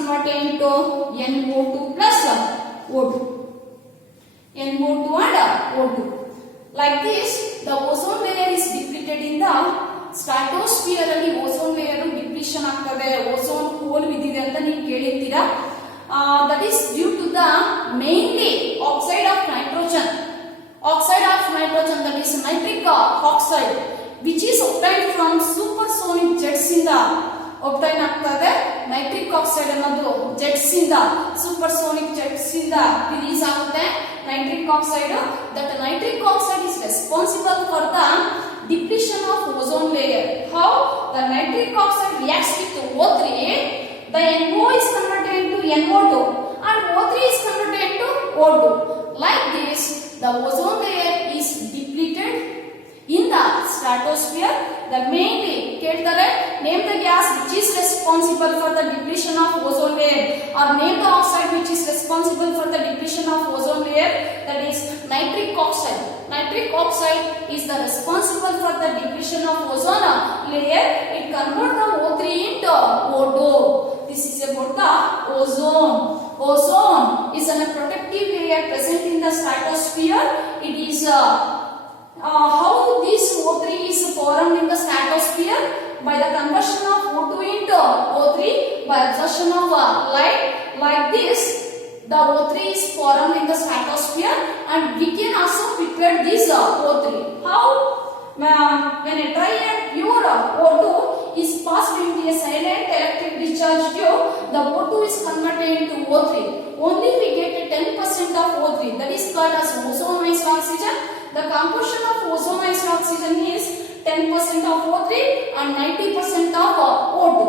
converted into NO2 plus O2. NO2 and O2. Like this, the ozone layer is depleted in the stratosphere. ಅಲ್ಲಿ ozone layer depletion ಆಗ್ತದೆ, ozone hole ಬಿದ್ದಿದೆ ಅಂತ ನೀವು ಕೇಳಿರ್ತೀರಾ. That is due to the mainly oxide of nitrogen. Oxide of nitrogen, that is nitric oxide, which is obtained from supersonic jets ಇಂದ obtain ಆಗ್ತದೆ. Nitric oxide ಅನ್ನೋದು jets ಇಂದ, supersonic jets ಇಂದ release ಆಗುತ್ತೆ nitric oxide. That nitric oxide is responsible for the depletion of ozone layer. How? The nitric oxide reacts with O3, the NO is converted into NO2 and O3 is converted into O2. Like this, the ozone layer is depleted in the stratosphere. The mainly ಕೇಳ್ತಾರೆ, name the gas which is responsible for the depletion of ozone layer, or name the oxide which is responsible for the depletion of ozone layer. That is nitric oxide. Nitric oxide is the responsible for the depletion of ozone layer. It converts the O3 into O2. This is about the ozone. Ozone is a protective layer present in the stratosphere. It is how this O3 is formed in the stratosphere? By the conversion of O2 into O3 by absorption of light. Like this, the O3 is formed in the stratosphere, and we can also prepare this O3. How? When a dry and pure O2 is passed into a silent electric discharge tube, the O2 is converted into O3. Only we get a 10% of O3. That is called as ozonized oxygen. The composition of ozonized oxygen is 10% of O3 and 90% of O2.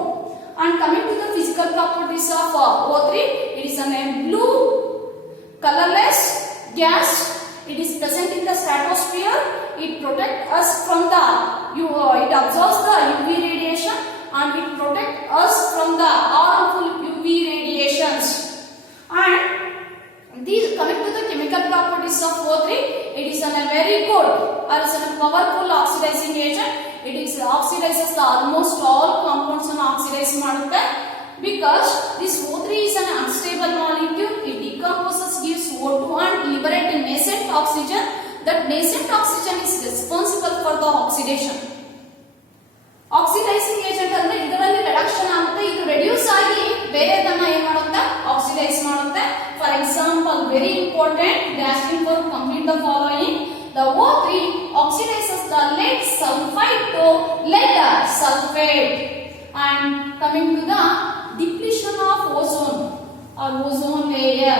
And coming to the physical properties of O3, it is a blue, colorless gas. It is present in the stratosphere. It protects us from the it absorbs the UV radiation and it protects us from the harmful UV radiations. And these, coming to the chemical properties of O3, it is a very good or is a powerful oxidizing agent. It is oxidizes the almost all compounds and oxidize ಮಾಡುತ್ತೆ. Because this O3 is an unstable molecule, it decomposes, gives O2 and liberate a nascent oxygen. That nascent oxygen is responsible for the oxidation. Oxidizing agent ಅಂದ್ರೆ ಇದರಲ್ಲಿ reduction ಆಗುತ್ತೆ, ಇದು reduce ಆಗಿ ಬೇರೆದನ್ನ ಏನು ಮಾಡುತ್ತೆ, oxidise ಮಾಡುತ್ತೆ. For example, very important, asking for complete the following. The O3 oxidizes the lead sulfide to lead sulfate. And coming to the depletion of ozone or ozone layer,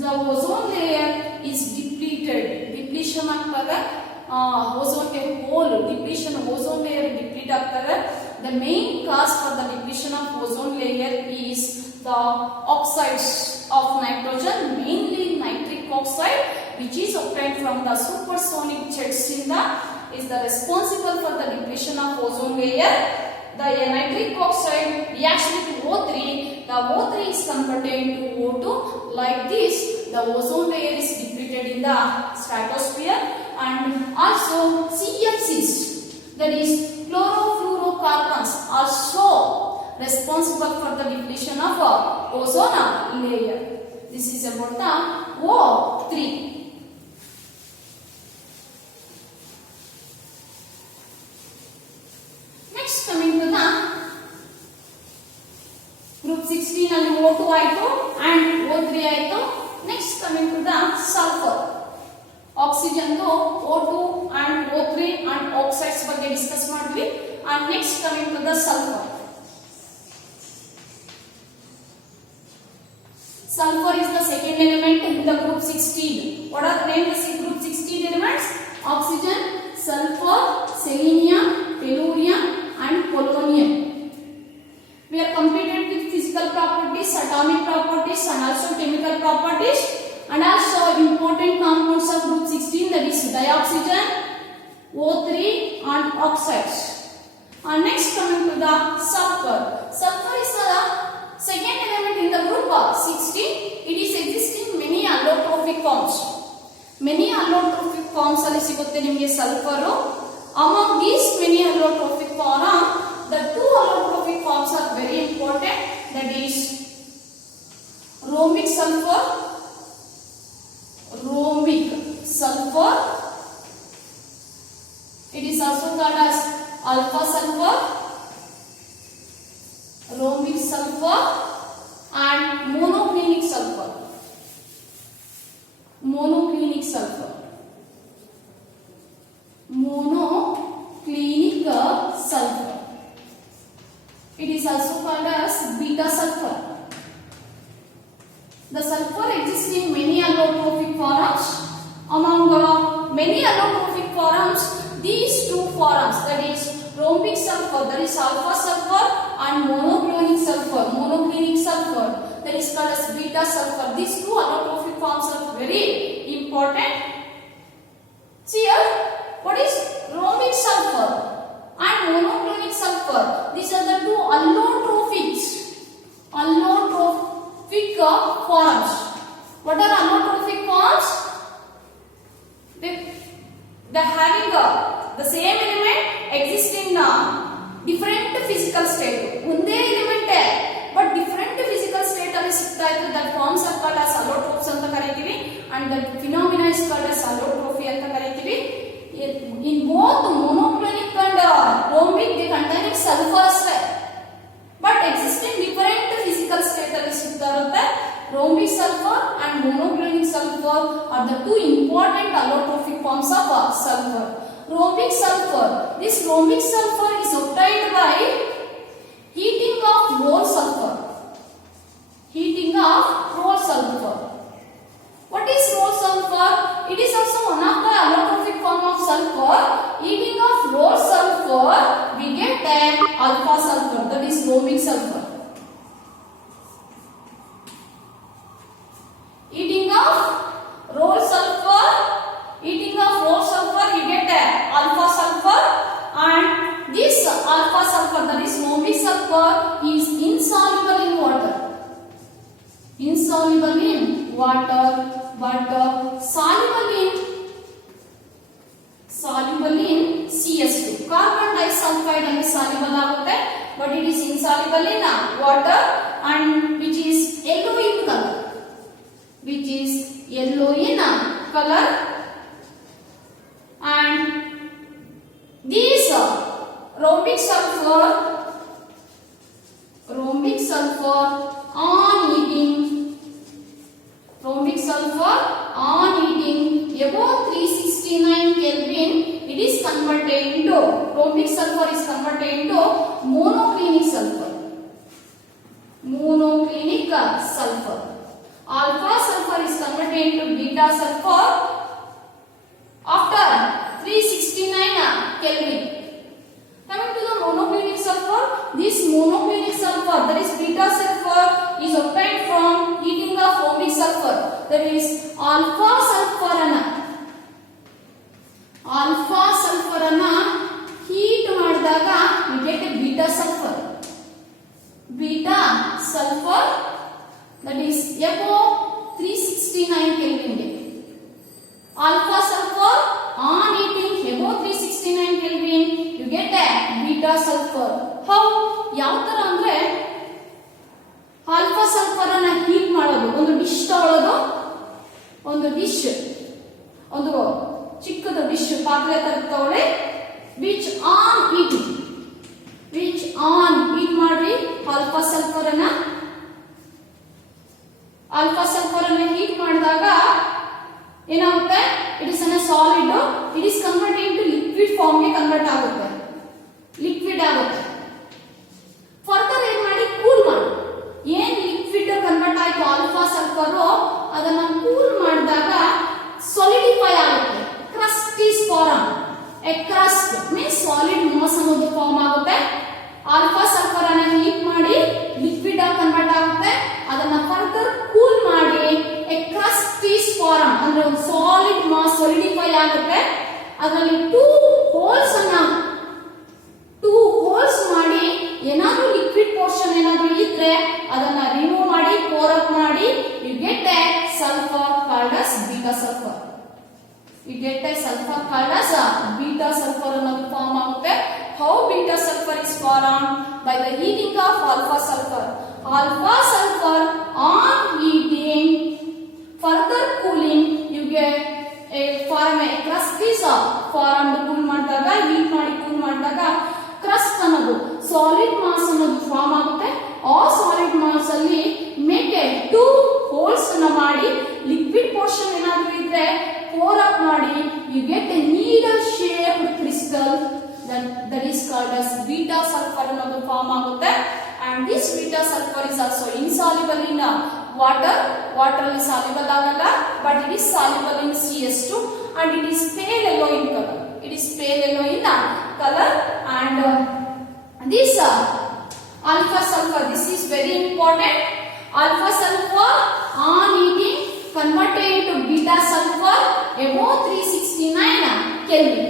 the ozone layer is depleted. Depletion ಆಗ್ತದೆ, ozone ಗೆ whole depletion, ozone layer deplete ಆಗ್ತದೆ. The main cause for the depletion of ozone layer is the oxides of nitrogen, mainly nitric oxide, which is obtained from the supersonic jets in the is the responsible for the depletion of ozone layer. The nitric oxide reacts with O3. The O3 is converted into O2. Like this, the ozone layer is depleted in the stratosphere. And also CFCs, that is chlorofluorocarbons, also responsible for the depletion of ozone layer. This is about the O3. Next, coming to the group 16 ಅಲ್ಲಿ O2 ಆಯ್ತು and O3 ಆಯ್ತು. Next, coming to the sulfur. Oxygen to O2 and O3 and oxides ಬಗ್ಗೆ discuss ಮಾಡಿದ್ವಿ. And next, coming to the sulfur. Sulfur is the second element in the group 16. What are the names of group 16 elements? Oxygen, sulfur, selenium, tellurium and polonium. We are completed with physical properties, atomic properties and also chemical properties, and also important compounds of group 16, that is dioxygen, O3 and oxides. And next, coming to the sulfur. Sulfur is the second element in the group 16. It is existing in many allotrophic forms. Many allotrophic forms ಅಲ್ಲಿ ಸಿಗುತ್ತೆ ನಿಮಗೆ sulfur. Among these many allotrophic forms, the two allotrophic forms are very important. That is rhomic sulfur, rhomic sulfur. It is also called as alpha sulfur, rhomic sulfur, and monoclinic sulfur. Monoclinic sulfur. Monoclinic sulfur. It is also called as beta sulfur. The sulfur exists in many allotrophic forms. Among many allotrophic forms, these two forms, that is rhomic sulfur, that is alpha sulfur, and monoclinic sulfur, that is called as beta sulfur. These two allotrophic forms are very important. See here, what is rhomic sulfur and monoclinic sulfur? These are the two allotrophic forms. What are allotrophic forms? They having the same element exist in different physical state. ಒಂದೇ element but different physical state ಅಲ್ಲಿ ಸಿಗ್ತಾ ಇತ್ತು. That forms are called as allotropes ಅಂತ ಕರೀತೀವಿ, and that phenomena is called as allotropy ಅಂತ ಕರೀತೀವಿ. In both monoclinic and rhomic, they contain sulfur, but exist in different physical state ಅಲ್ಲಿ ಸಿಗ್ತಾ ಇರುತ್ತೆ. Rhomic sulfur and monoclinic sulfur are the two important allotrophic forms of sulfur. Rhomic sulfur. This rhomic sulfur is obtained by heating of raw sulfur. Heating of raw sulfur. What is raw sulfur? It is also one of the allotrophic form of sulfur. Heating of raw sulfur, we get an alpha sulfur, that is rhomic sulfur. Heating of raw sulfur, you get alpha sulfur, and this alpha sulfur, that is rhomic sulfur, is insoluble in water. Insoluble in water, but soluble in CS2. Carbon disulfide is soluble agutte, but it is insoluble in water, and which is yellow in color. And these rhomic sulfur on heating above 369 Kelvin, it is converted into rhomic sulfur is converted into monoclinic sulfur. Alpha sulfur is converted into beta sulfur after 369 Kelvin. Coming to the monoclinic sulfur, this monoclinic sulfur, that is beta sulfur, is obtained from heating of rhomic sulfur, that is alpha sulfur heat ಮಾಡಿದಾಗ we get a beta sulfur, that is above 369 Kelvin. Alpha sulfur on heating above 369 Kelvin, you get a beta sulfur. How? ಯಾವ ತರ ಅಂದ್ರೆ alpha sulphur ಅನ್ನ heat ಮಾಡೋದು, ಒಂದು dish ತಗೊಳ್ಳೋದು, ಒಂದು ಚಿಕ್ಕದು ಡಿಶ್ ಪಾತ್ರೆ ತಗೊಳ್ಳಿ, ವಿಚ್ ಆನ್ ಹೀಟ್ ಮಾಡ್ರಿ ಆಲ್ಫಾ ಸಲ್ಫರ್ ಅನ್ನ ಹೀಟ್ ಮಾಡಿದಾಗ ಏನಾಗುತ್ತೆ, it is an solid, it is convert into liquid form ಗೆ ಕನ್ವರ್ಟ್ ಆಗುತ್ತೆ, ಲಿಕ್ವಿಡ್ ಆಗುತ್ತೆ. ಫರ್ದರ್ ಏನ್ ಮಾಡಿ, ಕೂಲ್ ಮಾಡಿ, ಏನ್ ಲಿಕ್ವಿಡ್ ಕನ್ವರ್ಟ್ ಆಯ್ತು ಆಲ್ಫಾ ಸಲ್ಫರ್, ಅದನ್ನ ಕೂಲ್ ಮಾಡಿದಾಗ ಸಾಲಿಡಿಫೈ ಆಗುತ್ತೆ, crust is form. A crust means solid mass ಅನ್ನೋದು ಫಾರ್ಮ್ ಆಗುತ್ತೆ. ಆಲ್ಫಾ ಸಲ್ಫರ್ ಅನ್ನ ಹೀಟ್ ಮಾಡಿ ಲಿಕ್ವಿಡ್ ಆಗಿ ಕನ್ವರ್ಟ್ ಆಗುತ್ತೆ, ಅದನ್ನ ಫರ್ದರ್ ಕೂಲ್ ಮಾಡಿ ಎ ಕ್ರಸ್ಟ್ ಈಸ್ ಫಾರ್ಮ್ ಅಂದ್ರೆ ಒಂದು ಸಾಲಿಡ್ ಮಾಸ್ ಸಾಲಿಡಿಫೈ ಆಗುತ್ತೆ. ಅದರಲ್ಲಿ ಟೂ ಹೋಲ್ಸ್ ಮಾಡಿ ಏನಾದ್ರೂ ಲಿಕ್ವಿಡ್ ಪೋರ್ಷನ್ ಏನಾದ್ರೂ ಇದ್ರೆ ಅದನ್ನ ರಿಮೂವ್ ಮಾಡಿ ಪೋರ್ ಅಪ್ ಮಾಡಿ you get a sulphur called as beta sulfur. You get a sulfur called as beta sulfur ಅನ್ನೋದು ಫಾರ್ಮ್ ಆಗುತ್ತೆ. How beta sulfur is formed? By the heating of alpha sulfur. Alpha sulfur on heating solid mass ಅನ್ನೋದು form ಆಗುತ್ತೆ. ಆ solid mass ಅಲ್ಲಿ ಮೇಕೆ 2 holes ಅನ್ನ ಮಾಡಿ liquid portion ಏನಾದ್ರೂ ಇದ್ರೆ pour up ಮಾಡಿ you get a needle shaped crystal that is called as beta sulfur ಅನ್ನೋದು ಫಾರ್ಮ್ ಆಗುತ್ತೆ. and this beta sulfur is also insoluble in water. water ಅಲ್ಲಿ soluble ಆಗಲ್ಲ, but it is soluble in CS2 and it is pale yellow in color. it is pale yellow in color. and this alpha sulfur, this is very important. alpha sulfur on heating converted into beta sulfur above 369 Kelvin.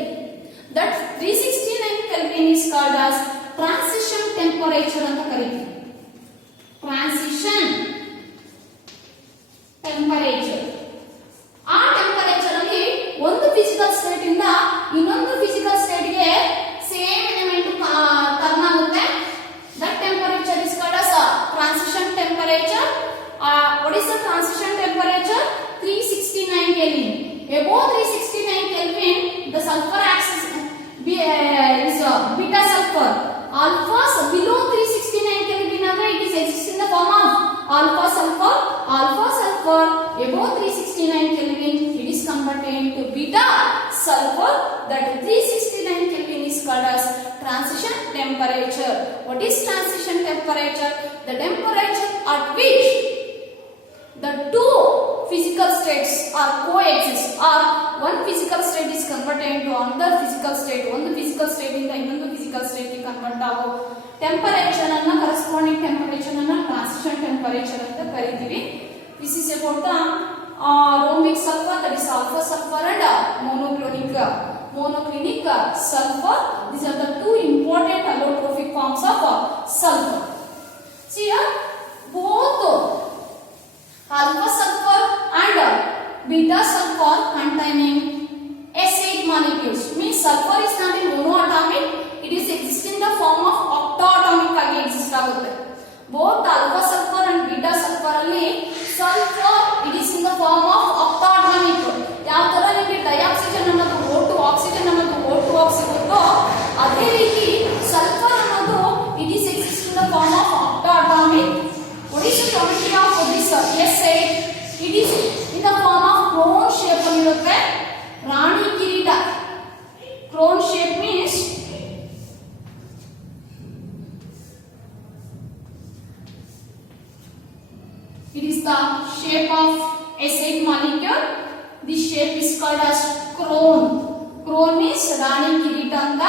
That 369 Kelvin is called as transition temperature ಅಂತ ಕರೀತೀವಿ. transition temperature. ಆ temperature ಅಲ್ಲಿ ಒಂದು physical state ಇಂದ ಇನ್ನೊಂದು physical state ಗೆ same element turn ಆಗುತ್ತೆ. that temperature is called as transition temperature. what is the transition temperature? 369 Kelvin. above 369 Kelvin the sulfur acts is beta sulfur. alpha below 369 Kelvin it is exists in the form of alpha sulfur. alpha sulfur above 369 Kelvin it is converted into beta sulfur. that 369 Kelvin is called as transition temperature. what is transition temperature? the temperature at which the two physical states are coexist, or one physical state is converted into another physical state. ಒಂದು physical state ಇಂದ ಇನ್ನೊಂದು physical state ಗೆ convert ಆಗೋ temperature ಅನ್ನ corresponding temperature ಅನ್ನ transition temperature ಅಂತ ಕರೀತೀವಿ. this is about the rhombic sulfur, that is alpha sulfur, and monoclinic sulfur. these are the two important allotrophic forms of sulfur. see here both alpha sulfur and beta sulfur containing S8 molecules. means sulfur is not in monoatomic, it is exist in the form of octaatomic agi exist ಆಗುತ್ತೆ. both alpha sulfur and beta sulfur ಅಲ್ಲಿ sulfur it is in the form of octaatomic. ಯಾವ ತರ ನಿಮಗೆ dioxygen ಅನ್ನೋದು O2 oxygen ಅನ್ನೋದು O2 ಸಿಗುತ್ತೋ ಅದೇ ರೀತಿ ಸಲ್ಫರ್ ಅನ್ನೋದು it is exist in the form of octaatomic. what is the property of this S8? it is in the form of cone shape ಆಗಿರುತ್ತೆ. ರಾಣಿ ಕಿರೀಟ. cone shape means it is the shape of S8 molecule. this shape is called as crone. crone means ರಾಣಿ ಕಿರೀಟ ಅಂತ.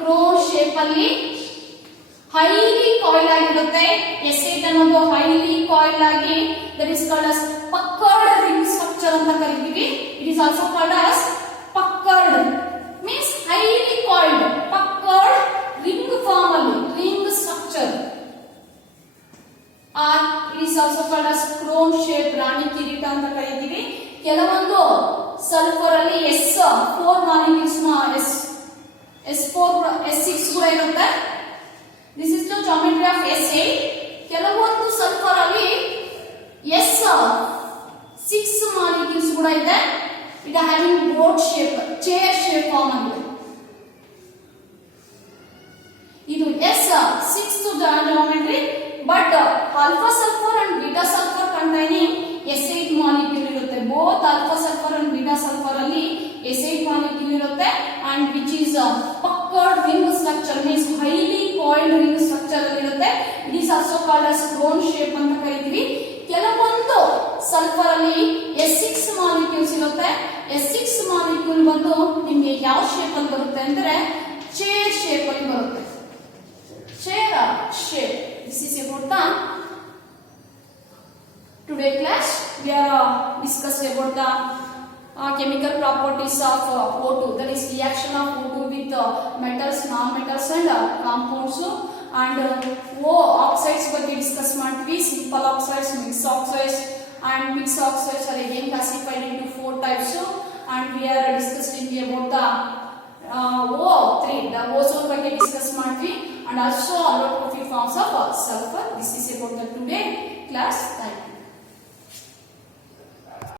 crone shape ಅಲ್ಲಿ highly coil ಆಗಿರುತ್ತೆ. S8 ಅನ್ನೋದು highly coil ಆಗಿ that is called as puckered ring structure ಅಂತ ಕರೀತೀವಿ. it is also called as puckered means highly coiled. puckered ring form ಅಲ್ಲಿ ring structure, or it is also called as crone shape. ರಾಣಿ ಕಿರೀಟ ಅಂತ ಕರೀತೀವಿ. ಕೆಲವೊಂದು sulphur ಅಲ್ಲಿ S4 molecules S4 S6 ಕೂಡ ಇರುತ್ತೆ. this is the geometry of S8. ಕೆಲವೊಂದು sulphur ಅಲ್ಲಿ S6 ಮಾಲಿಕ್ಯೂಲ್ಸ್ ಕೂಡ ಇದೆ. it having boat shape, chair shape form ಆಗಿದೆ. ಇದು S6 geometry, but alpha sulfur and beta sulfur containing S8 molecule ಇರುತ್ತೆ. both alpha sulfur and beta sulfur ಅಲ್ಲಿ S8 molecule ಇರುತ್ತೆ, and which is puckered ring structure means highly coiled ring structure ಅಲ್ಲಿ ಇರುತ್ತೆ. it is also called as crone shape ಅಂತ ಕರೀತೀವಿ. ಕೆಲವೊಂದು sulphur ಅಲ್ಲಿ S6 molecules ಇರುತ್ತೆ. S6 ಮಾಲಿಕ್ಯೂಲ್ ಬಂದು ನಿಮಗೆ ಯಾವ ಶೇಪ್ ಅಲ್ಲಿ ಬರುತ್ತೆ ಅಂದ್ರೆ ಚೇರ್ ಶೇಪ್ ಅಲ್ಲಿ ಬರುತ್ತೆ. chair shape. this is about the today class. we are discussed about the chemical properties of O2, that is reaction of O2 with metals, non-metals and compounds. and O oxides ಬಗ್ಗೆ discuss ಮಾಡ್ತೀವಿ. simple oxides, mixed oxides, and mixed oxides are again classified into 4 types. and we are discussing about the O3, the ozone ಬಗ್ಗೆ discuss ಮಾಡ್ತೀವಿ, and also allotrophic forms of sulfur. this is about the today class.